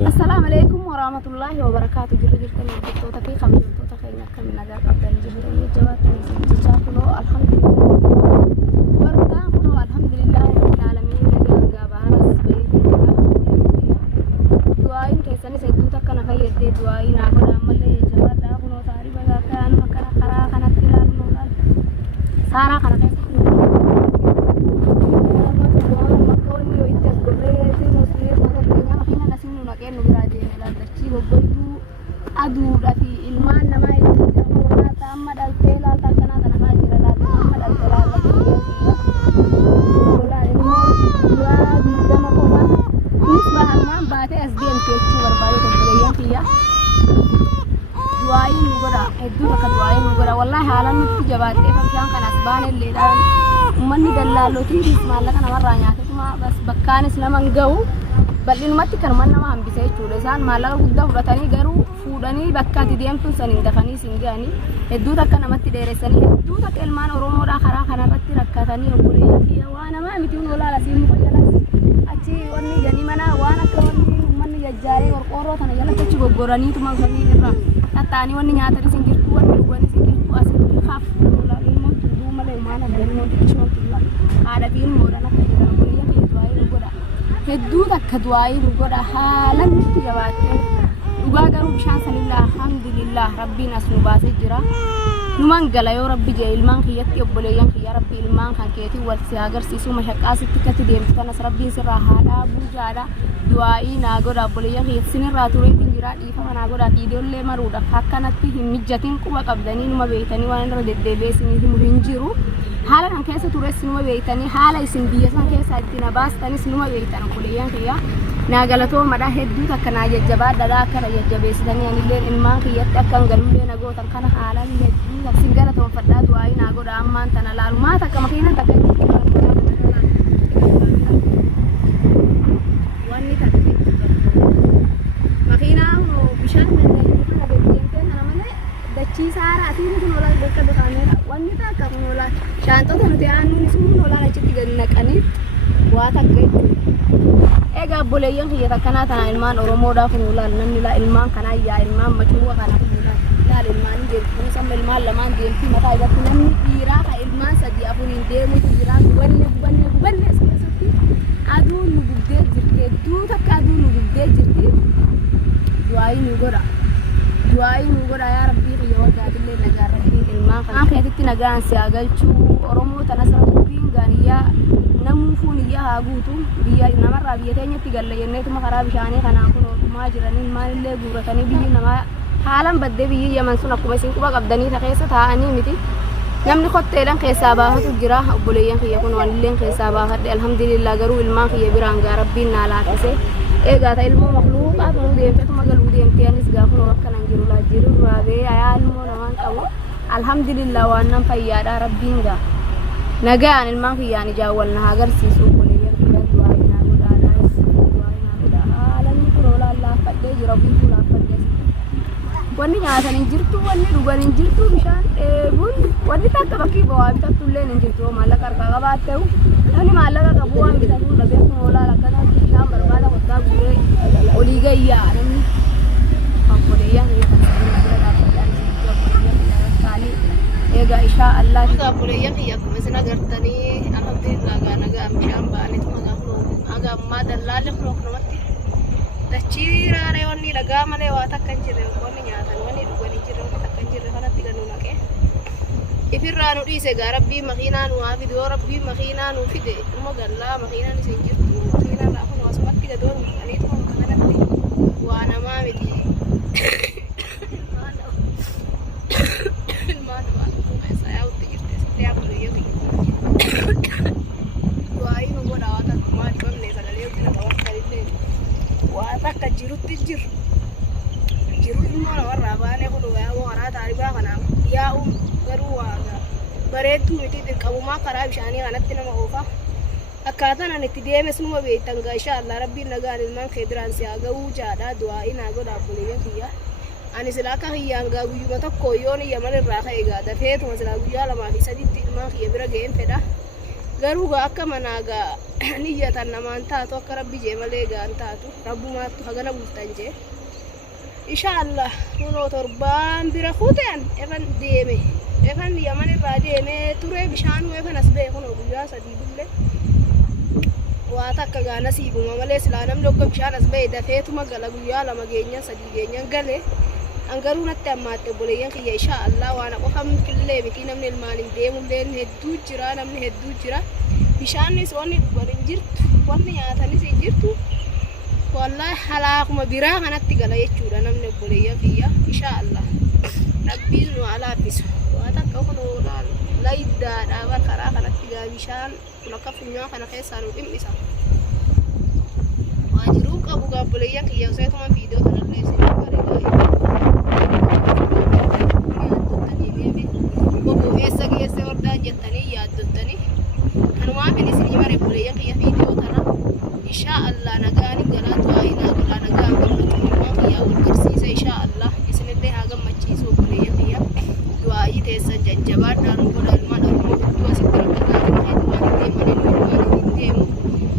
السلام عليكم ورحمة الله وبركاته. جرجرتني جبتوتا في خمسة جبتوتا خينا كم نجار قبل جبتني جواتني جاكلو الحمد لله ورتاكلو الحمد لله رب العالمين. نجار جابارس بيت دعائين كيساني سيدوتا كنا في يد دعائين عبر عمله جواتا كنو ساري بجا كان مكان خرا كنا تلال نورا سارا كنا كيساني aduh dari ilman nama itu orang tamat al-tela takkan ada nama jira tamat al-tela lagi bola ini dua di zaman koran ini bahan mah bahasa SDN kecu berbalik kemudian dia duain gora itu akan duain gora wallahi halan itu jabat kan kan asban ledan umman dallalo tiri malah kan waranya itu mah bas bakkan islam angau balin mati kan mana mah bisa cuci san malah udah tani garu fudani bakka tidiyamtun sanin dafani singani eddu takka namatti deresani eddu takka ilmaan oromoo dha karaa kanarratti rakkatanii obboleeyyaa waan nama miti wala la simu fayalas achi wanni gani mana waan akka wanni ummanni jajjaaree qorqorroo tana jalatti achi goggoranii tuma sanii irra tattaanii wanni nyaata singirtu wanni dhugani singirtu asitti khaf wala ilmoo tuduu malee maana galmoo tichoo tulla haadha biin moodana akka obboleeyyaa du'aayi godha hedduu takka du'aayi godha haalan itti jabaatee dhugaa garuu bishaan sanillah alhamdulillah rabbiin as nu baasee jira numan gala yoo rabbi jee ilmaan kiyyatti obboleeyyan kiyya rabbi ilmaan kan keetii wal si agarsiisu mashaqqaa sitti katti deemtu kanas rabbiin sirraa haadhaa buujaadha du'aa'ii naa godha obboleeyyan kiyyatti sinirraa tureetiin jira dhiifama naa godha ijoollee maruudhaaf akkanatti hin mijjatin quba qabdanii numa beeytanii waan irra deddeebi'eessinii himu hin jiru haala kan keessa tureessi numa beeytanii haala isin biyya san keessaa itti na baastanis numa beeytan obboleeyyan kiyya naagalatoo madha hedduu takka naa jajjabaadha akka jajjabeessitanii anilleen ilmaan kiyyatti akkan galullee nagootan kana haalan hedduu taksin galatoonfadhaa du'aa'ii naa godha ammaan tana laalumaa takka makiinan takka wanni takka makiinaan bishaan kana beekteen kana malee dachii saara asiin kun olaa bakka dukaaneera wanni takka kun olaa shaantota nuti aannuun sun olaa achitti gadi naqanii waa takka ega boleeyyan kiyya takkanaa tana ilmaan oromoodhaaf nu laal namni la ilmaan kanaa yaa ilmaan machuuwa kana laal ilmaan deemtu samma ilmaan lamaan deemti mataa irratti namni dhiiraa ka ilmaan sadii afuriin deemu jira gubanne keessatti aduun nu gubdee jirti hedduu takka aduun nu gubdee jirti du'aa'ii nu godha yaa rabbii kiyya waggaadillee nagaa rabbii ilmaan kana keessatti nagaan si agalchuu oromoo tanas rabbiin gaariyaa namuufuun iyya haa guutu biyya namarraa biyya teenyatti galla jenneetuma karaa bishaanii kanaan kun oolmaa jiranii ilmaanillee guuratanii biyyi namaa haalan baddee biyyi yaman sun akkuma isin quba qabdanii ta keessa taa'anii miti namni kotteedhan keessaa baafatu jira obboleeyyan kiyya kun wanilleen keessaa baafadhe alhamdulillah garuu ilmaan kiyya biraan gaa rabbiin naa laafise eegaa ta ilmoo makluuqaa tunuu deemtetuma galuu deemtee anis gaafuma bakkanan jiru laa jiru raabee ayaa ilmoo namaan qabu alhamdulillah waan nan fayyaadhaa rabbiin gaa nagaan ilmaan kiyyaan ijaawwal na agarsiisu obboleeyyan kiyya du'aa'ii naa godha haalan kun olaa laaffadhee jira biifuu laaffadhee wanni nyaatan hin jirtu wanni dhugan hin jirtu bishaan dheebuun wanni takka bakkii ba'aa bitatullee hin jirtu maallaqa harkaa qabaatteehu namni maallaqa qabu waan bitatu dhabee kun olaa lakkataatti bishaan barbaada kottaa guuree olii gayyaa namni obboleeyyan kiyya kan bira dhaabbadhaan ega insha Allah kita boleh yang iya kumesen agartani alhamdulillah naga bishaan baanit aga madallale krokromatti dachira reewni laga male waa takkan jirre wonni nyaatan wonni dhugani jirre wonni takkan jirre kanatti ganu naqe ifirraa nu dhiise gaa rabbii makiinaa nu haa fide yoo rabbii makiinaa nu fide immoo gallaa makiinaan isin jirtu makiinaa raafun wasumatti gadoon aniituma kanatti waa namaa miti takka jirutti jiru immoo warra baanee kun waraa taaribaa kana yaa'u garuu waaga bareedduu miti dirqabumaa karaa bishaanii kanatti nama oofa akkaataan ani itti deemes numa beektan gaa inshaallah rabbiin nagaan ilmaan kee biraan si haa ga'uu jaadhaa du'aa'ii naa godha obboleeyyan kiyya ani silaa akka kiyyaan gaa guyyuma tokko yoon iyya malirraa ka'e gaa dafeetuma silaa guyyaa lamaa fi sadiitti ilmaan kiyya bira ga'een fedha garuu gaa akka manaagaa niyyatan namaan taatu akka rabbi jee malee gaan taatu rabbumaattu hagana bultan jee inshaallah kunoo torbaan bira kuuteen efan deeme efan yaman irraa deemee ture bishaanuu efan as ba'e kunoo guyyaa sadii bulle waa takka gaa nasiibuma malee silaa namni akka bishaan as ba'e dafeetuma gala guyyaa lama geenyan sadii geenyan galee angaruu natti ammaatte obboleeyyan kiyya inshaallah waan qofam killee miti namni ilmaaniin deemullee hedduu jira namni hedduu jira bishaanis wanni dhugan hin jirtu wanni nyaatanis hin jirtu wallahi halaakuma biraa kanatti gala jechuudha namni obboleeyyan kiyya inshaallah rabbiin nu alaafisu waa takka kunoo layiddaadhaa bar karaa kanatti gaa bishaan kun akka funyaan kana keessaa nu dhimmisa waa jiruu qabu gaa obboleeyyan kiyya useetuma viidiyoo kanallee isin bareedaa essa geesse hordaa jettanii yaaddottanii kanumaa finis ni bare buleeyyan kiyya viidiyoo tana inshaallah nagaan galaa du'aayinaa godhaa nagaan gammachuumaa kiyyaa wal garsiisa inshaallah isinillee haa gammachiisuu buleeyyan kiyya du'aayii teessan jajjabaadhaan godha ilmaan oromoo hedduu asitti rakkataa jiru ilmaan deemanii hin deemu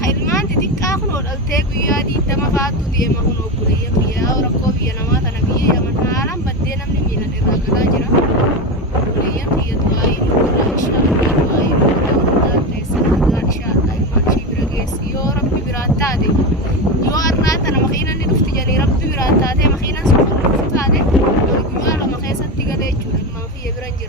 ka ilmaan xixiqqaa kunoo dhaltee guyyaa 20 faattu deema kunoo buleeyyan kiyyaa rakkoo biyya namaa tana biyya yaman haalaan baddee namni miilan irraa galaa jira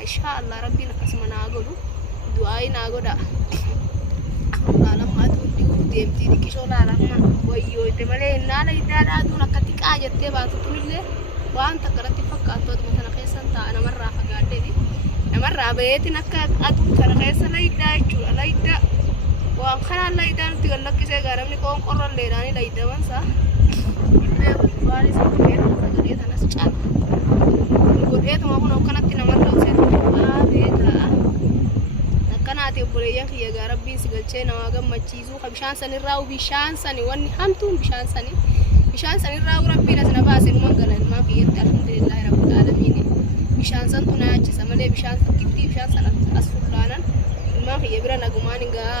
inshaallah rabbiin akkasuma naa godhu du'aayi naa godha laalammaa tuutti deemtii xiqqishoo laalamma wayyooyte malee naala iddaadhaa aduun akka xiqqaa jettee baatu tunillee waan takka irratti fakkaattu aduma kana keessan taa'a namarraa fagaaddeeti namarraa bayeetiin akka aduu kana keessa layiddaa jechuudha layiddaa waan kanaan layiddaa nutti gallakkisee gaa namni qoonqorrolleedhaanii layiddamansaa illee waan isa sagalee tanas caala godheetuma kun akkanatti namarraa useetu beekaa akkanaati obboleeyyan kiyya gaa rabbiin si galchee namaa gammachiisuu ka bishaan sanirraa bishaan sani wanni hamtuun bishaan sanirraa rabbiin asina baase numan gala ilmaan kiyyatti alhamdulillahi rabbil aalamiin bishaan santu na yaachisa malee bishaan tokkitti bishaan sana as fullaanan ilmaan kiyya bira nagumaan gaa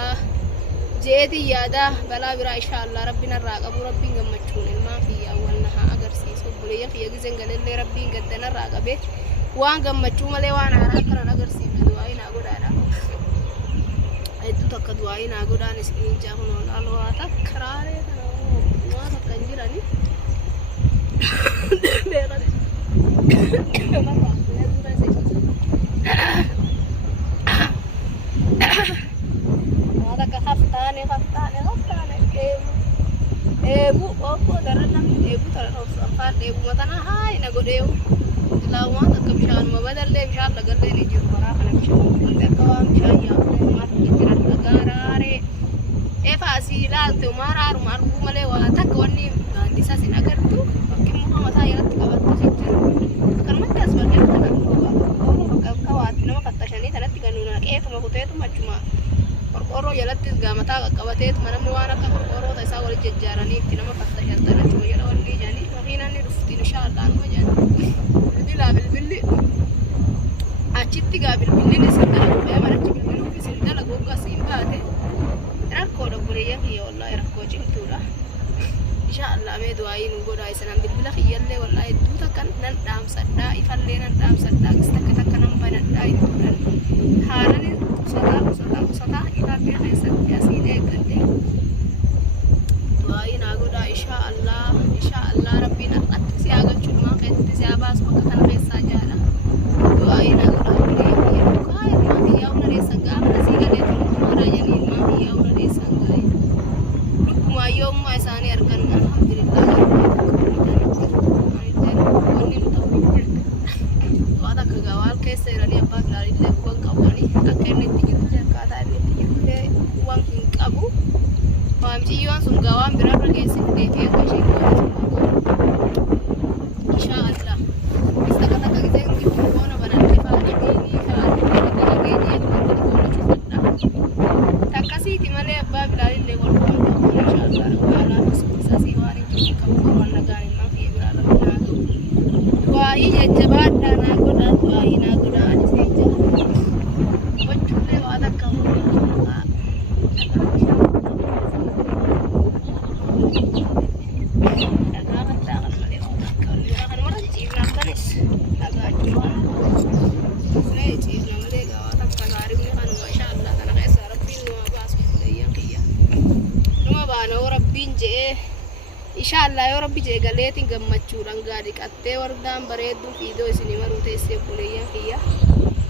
jeetii yaada balaa biraa inshaallah rabbiin irraa qabu rabbiin gammachuun ilmaan kiyya wal haa agarsiisu obboleeyyan kiyya gizeen galillee rabbiin gaddanarraa qabee waan gammachuu malee waan haaraa kanan agarsiifne du'aayi naa godhaadha hedduu takka du'aayi naa godhaan isin ijaa kunoo laala waa takka raaree kana waa takka hin jirani waa takka haftaane eebu obbo daran namni eebu tara dhofsu afaan eebuma tana haayi na godheewu laawwan akka bishaanuma badallee bishaan lagallee ni jiru karaa kana bishaan akka waan bishaan yaa'u maaf jiran garaaree efa asii ilaalte maaraaruma arguu malee waa takka wanni gaandisa sin agartu bakki muka mataa jalatti qabattu si jiru akkanumatti as bakkee akka waatti nama fattashanii kanatti gannuuna qeetuma kuteetuma achuma qorqoorroo jalattis gaa mataa qaqqabateetuma namni waan akka qorqoorroota isaa walitti jajjaaranii itti nama fattashan tan achuma jala wanni jedhanii makiinaan ni dhufti inshaallah numa jedhani bilbilli achitti gaa bilbilliin isin dalagu marachi bilbiluuf isin dalagu akkasiin baate rakkoodha buleeyyan kiyya wallaahi rakkoo cimtuudha inshaallah mee du'aayi nu godhaa isanan bilbila kiyyallee wallaahi hedduu takkan nan dhaamsadhaa ifallee nan dhaamsadhaa gis takka nan banadhaa hedduudhan haalani kusataa ilaallee keessatti asiin eeggadhe du'aayi naa godhaa inshaallah rabbiin atti si agachuu dhumaa keessatti si abaasu bakka kana keessaa jaala du'aayi naa godhaa buleeyyan kiyya dhugaa ilmaan kiyyaa hunda dheessan gaafa nasii galee turuumaadhaa janii ilmaan kiyyaa hunda dheessan galee lubbumaayyoommaa isaanii argan alhamdulillah waa takka gawaal keessa jiranii abbaa filaalillee bu'an qabanii akka inni itti jirullee akkaataa inni itti jirullee bu'an hin qabu waamiciyyoon sun gawaan birarra geessifnee fi akka ishee inshaallah isa takka gisee inni boona banatti faadhanii takkasiiti malee abbaa filaalillee wal bu'an qabu inshaallah waalaa tasumsasii waan hin jiru qabu waan nagaan ilmaan kiyya biraa rabbi naa ta'u du'aayii jajjabaadhaa naa godhaa du'aayii naa godhaa anis ejjaa gochuullee waa takka Allah yoo rabbi jeegaleetiin gammachuudhaan gaadhi qattee wardaan bareedduu fiidoo isinii maruu teessee buleeyyan kiyya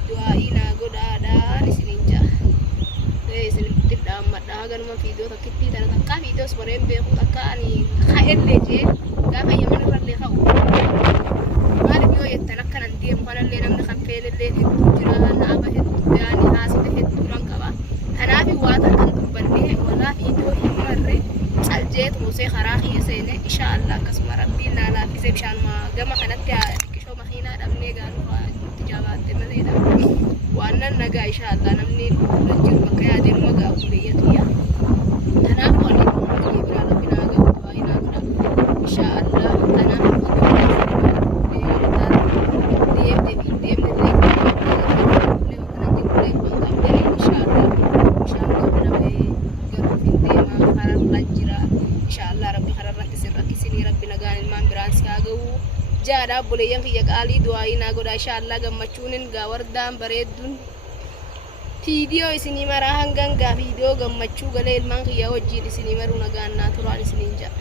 du'aa'ii naa godhaadhaan isiniin ja'a isinitti dhaammadhaa ganuma fiidoo takkittii tana takkaa fiidoos bareen beekuu takka ani ka'ellee jee gaafa yaman irrallee ka'u maaliif yoo jettan akkanan deemu kanallee namni kan feenillee hedduu jira naaba hedduu yaani haasite hedduudhaan qaba kanaafi waa takkan dubbannee walaa fiidoo hin marre caljeet musee karaa kiyya seene inshaallah akkasuma rabbiin naa laaffisee bishaanuma gama kanatti xiqqishoo makiinaa dhabnee gaanufa itti jabaatte maleedha waan nagaa inshaallah namni jiru bakka yaadeenuma gaa'u buleeyya kiyya tanaaf waan biraa rabbi naa gahu du'aa'ii naa godha inshaallah tanaaf jaada buleeyyan kiyya qaalii du'aa'ii naa godha inshaallah gammachuunin gaa wardaan bareedduun fiidiyoo isinii maraa hangan gaa fiidiyoo gammachuu galee ilmaan kiyya wajjiin isinii maruu nagaan naa turaan isiniin ja'a.